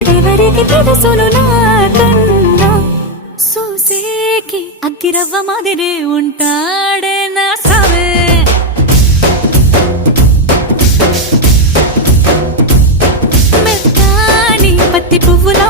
ఎవరికి తెలుసును నాకన్నా చూసేకి అగ్గిరవ్వ మాదిరే ఉంటాడే నా సావే మెత్తాని పత్తి పువ్వుల